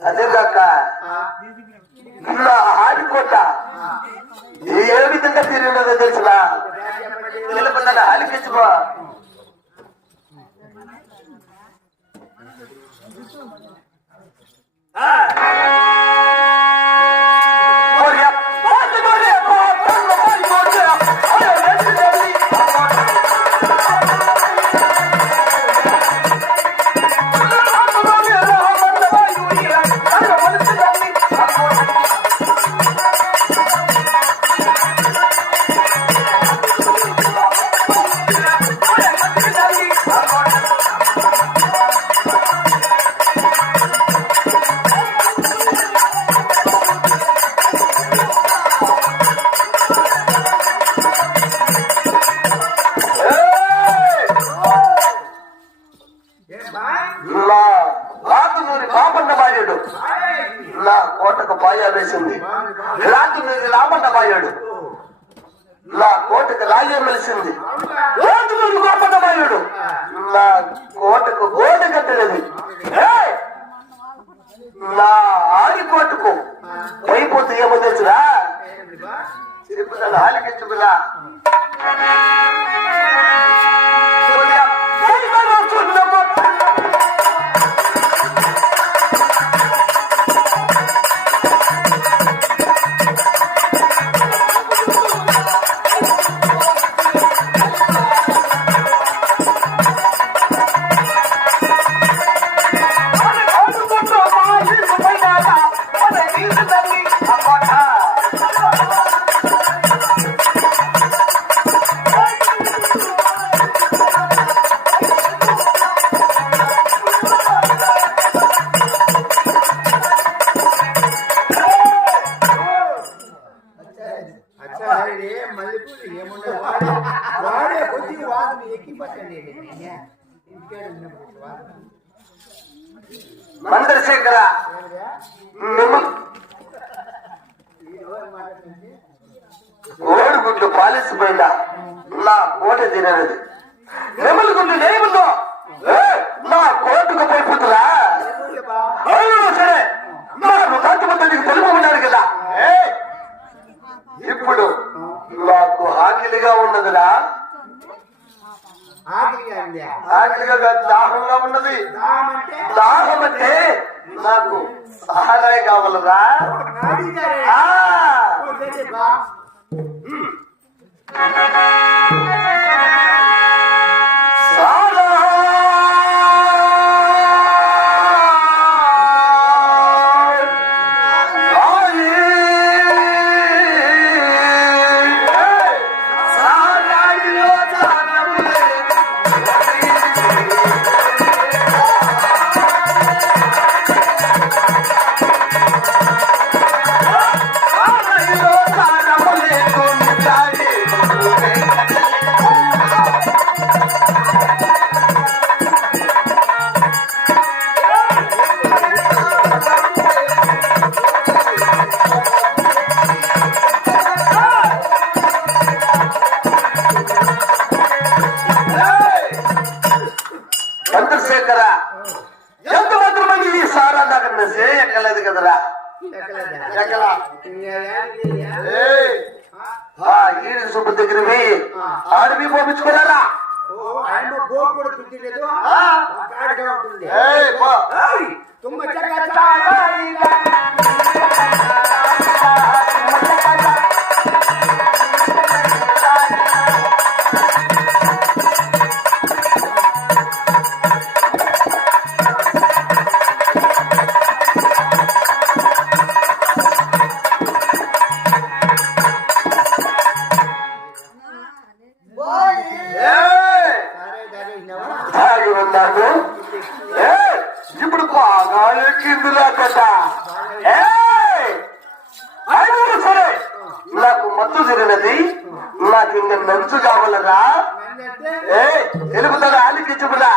అదేకాక ఇలా ఆడిపోట ఏ విధంగా తిరిగినదో తెలుసులా love. వాడే కొద్ది పాలిసిపోయిందా నా కోట తినది నెమలుగుడ్లు నేముందో? నా కోటకు పోయిపోతురా బాగా దాహంగా ఉన్నది. దాహం అంటే నాకు సహాయ కావాలరా. చేస్తే ఎక్కలేదు కదరా? ఎక్కలా? ఈడు సుబ్బు దగ్గరవి ఆడివి పంపించుకున్నారా? ఉంటుంది నాకు ఇంక నచ్చు కావాలరా? ఏ తెలుపుతారా అని ఆలికిచ్చుకురా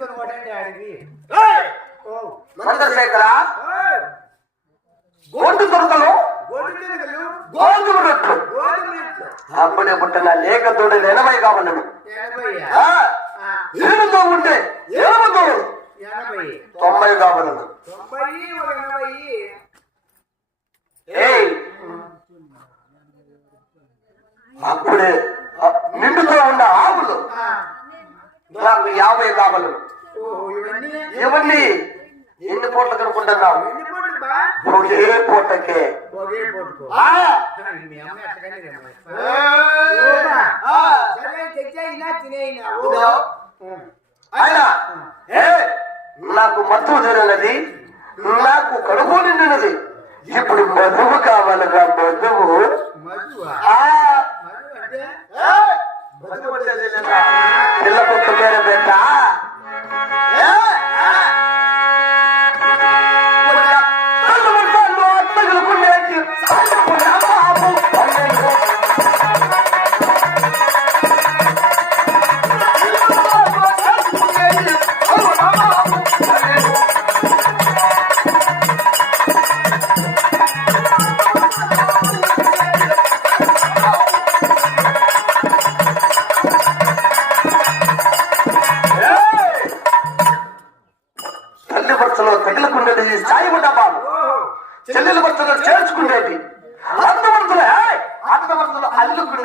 తీసుకొని పోటండి ఆడికి లేక తోడు ఎనభై. కావన్నాడు ఏడుతో ఉంటే ఏడుతో తొంభై అప్పుడే ఆ, సరే, తెచ్చేయినా, తినేయినా. ఇదో, ఉం. ఆయన ఏ! నాకు మత్తు జరిగినది నాకు కడుపు నిండినది ఇప్పుడు మధువు కావాలిగా మధువు? పిల్ల కుక్క పేరు పెట్ట?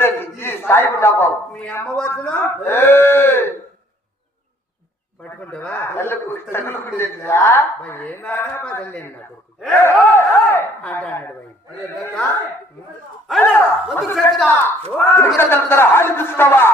అల్లుకునేది ఈ సాయి బాబు మీ అమ్మ ఏయ్, పట్టుకుంటావా? అల్లుకు తగులుకునేదిరా? బా, ఏనాడా బదలలేను నా కొడుకు. అంటాడు ముందుకు చేతుదా? హాలి చూస్తావా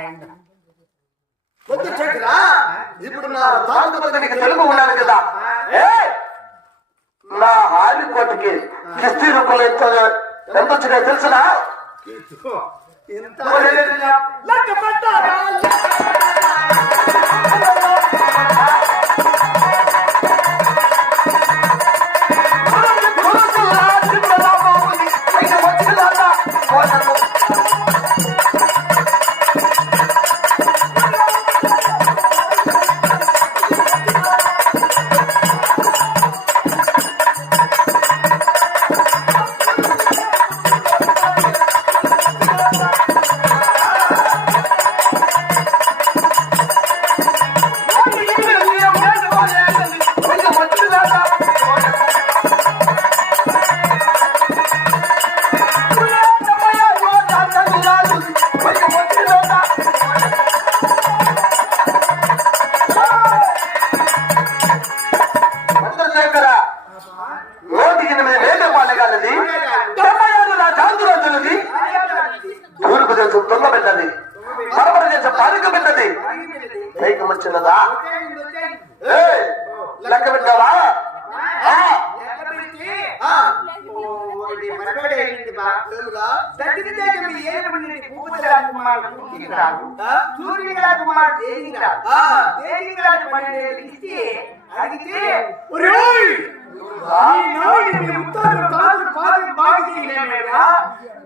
ఆయన. కొద్ది చక్రా. ఇప్పుడు నా తాత నీకు తెలుగు ఉన్నాను కదా. నా హారి కోటకి కిస్తీ రూపంలో ఎంత ఎంత వచ్చినాయో తెలుసునా ఇంత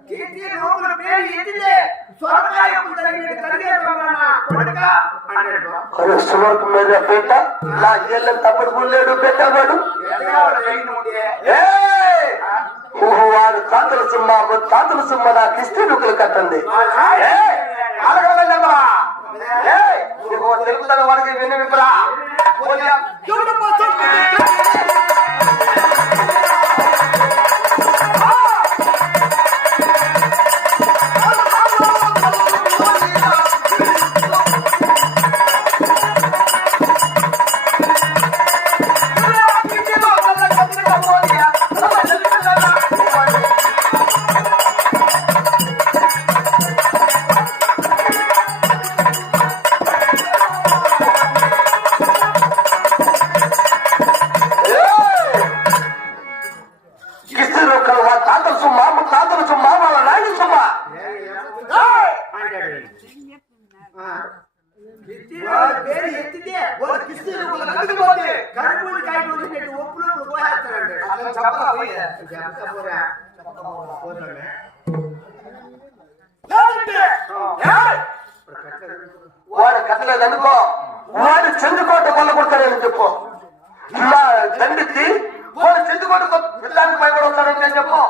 కీర్తి లోపల పేరు ఎత్తితే స్వర్గాయపు తగినట్టు కలిగేస్తామన్నా కొడుకా" అన్నాడు. అరే సువర్గ మీద పెట్ట. నా ఏళ్ళ తప్పుడు గుళ్ళేడు పెట్టాడు వాడు తాతల సినిమా తాతల సినిమా నా కిస్తీ డుక్కులు కట్టండి. ఏయ్! అడగలేదు అమ్మా. వాడు కిస్తీలు కూడా కట్టుకుపోతే కడుపుని కాయ వదిలిపెట్టి అలా చెప్పరా పోయి చెప్తా వాడు అనుకో వాడు చెందుకోట కొల్లగొడతాడని చెప్పు. ఇలా దండికి వాడు చెందుకోట పిల్లానికి భయపడతాడని చెప్పు.